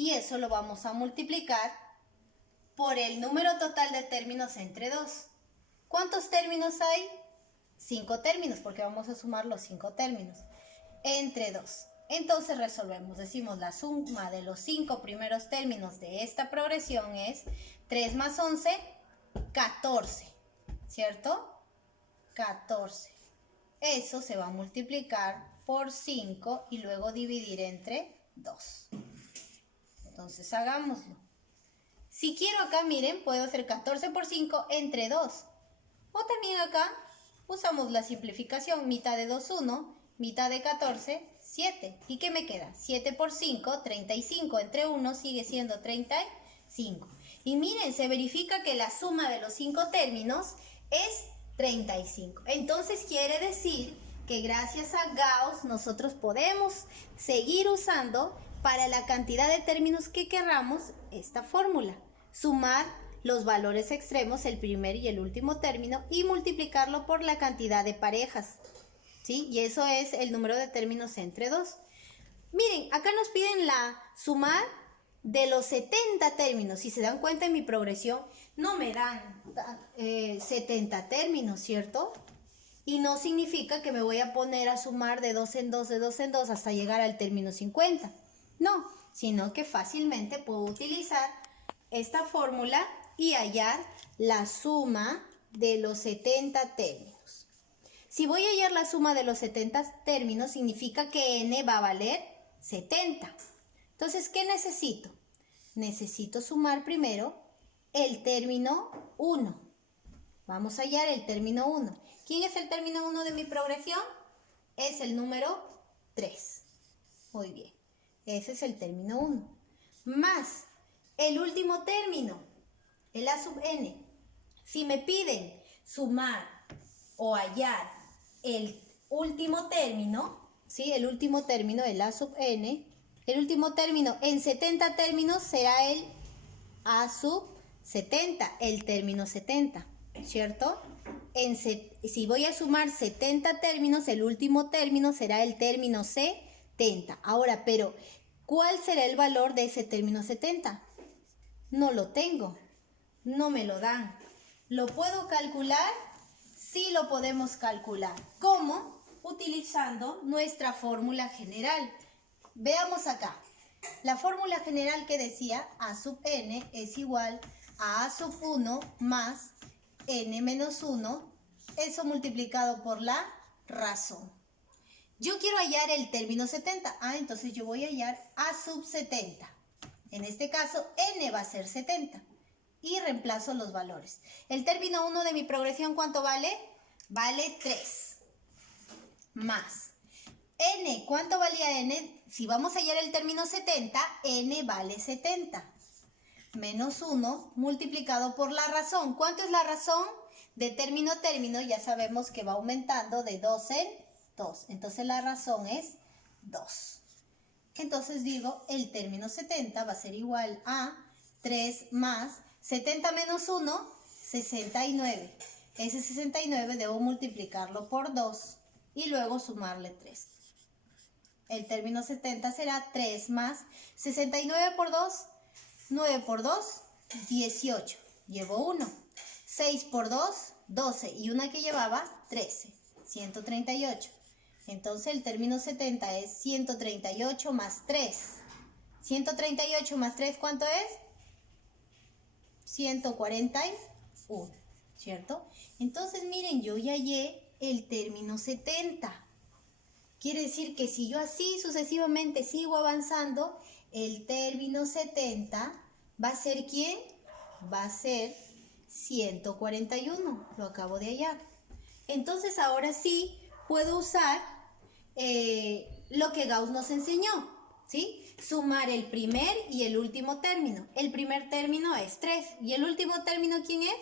y eso lo vamos a multiplicar por el número total de términos entre 2. ¿Cuántos términos hay? 5 términos, porque vamos a sumar los 5 términos entre 2. Entonces resolvemos, decimos la suma de los 5 primeros términos de esta progresión es 3 más 11, 14, ¿cierto? 14. Eso se va a multiplicar por 5 y luego dividir entre 2. Entonces hagámoslo. Si quiero acá, miren, puedo hacer 14 por 5 entre 2. O también acá usamos la simplificación, mitad de 2, 1, mitad de 14, 7. ¿Y qué me queda? 7 por 5, 35 entre 1 sigue siendo 35. Y miren, se verifica que la suma de los 5 términos es 35. Entonces quiere decir que gracias a Gauss nosotros podemos seguir usando para la cantidad de términos que queramos esta fórmula. Sumar los valores extremos, el primer y el último término, y multiplicarlo por la cantidad de parejas, ¿sí? Y eso es el número de términos entre 2. Miren, acá nos piden la sumar de los 70 términos. Si se dan cuenta en mi progresión, no me dan 70 términos, ¿cierto? Y no significa que me voy a poner a sumar de 2 en 2, de 2 en 2 hasta llegar al término 50. No, sino que fácilmente puedo utilizar esta fórmula y hallar la suma de los 70 términos. Si voy a hallar la suma de los 70 términos, significa que n va a valer 70. Entonces, ¿qué necesito? Necesito sumar primero el término 1. Vamos a hallar el término 1. ¿Quién es el término 1 de mi progresión? Es el número 3. Muy bien. Ese es el término 1. Más el último término, el a sub n. Si me piden sumar o hallar el último término, ¿sí? El último término, el a sub n, el último término en 70 términos será el a sub 70, el término 70, ¿cierto? Si voy a sumar 70 términos, el último término será el término 70. Ahora, pero, ¿cuál será el valor de ese término 70? No lo tengo, no me lo dan. ¿Lo puedo calcular? Sí lo podemos calcular. ¿Cómo? Utilizando nuestra fórmula general. Veamos acá. La fórmula general que decía a sub n es igual a sub 1 más n menos 1, eso multiplicado por la razón. Yo quiero hallar el término 70. Entonces yo voy a hallar a sub 70. En este caso, n va a ser 70. Y reemplazo los valores. El término 1 de mi progresión, ¿cuánto vale? Vale 3. Más. n, ¿cuánto valía n? Si vamos a hallar el término 70, n vale 70. Menos 1 multiplicado por la razón. ¿Cuánto es la razón? De término a término ya sabemos que va aumentando de 2 en 2. Entonces la razón es 2. Entonces digo, el término 70 va a ser igual a 3 más 70 menos 1, 69. Ese 69 debo multiplicarlo por 2 y luego sumarle 3. El término 70 será 3 más 69 por 2, 9 por 2, 18. Llevo 1. 6 por 2, 12. Y una que llevaba, 13. 138. Entonces el término 70 es 138 más 3. 138 más 3, ¿cuánto es? 141, ¿cierto? Entonces miren, yo ya hallé el término 70. Quiere decir que si yo así sucesivamente sigo avanzando, el término 70 va a ser ¿quién? Va a ser 141. Lo acabo de hallar. Entonces ahora sí puedo usar lo que Gauss nos enseñó, ¿sí? Sumar el primer y el último término. El primer término es 3 y el último término ¿quién es?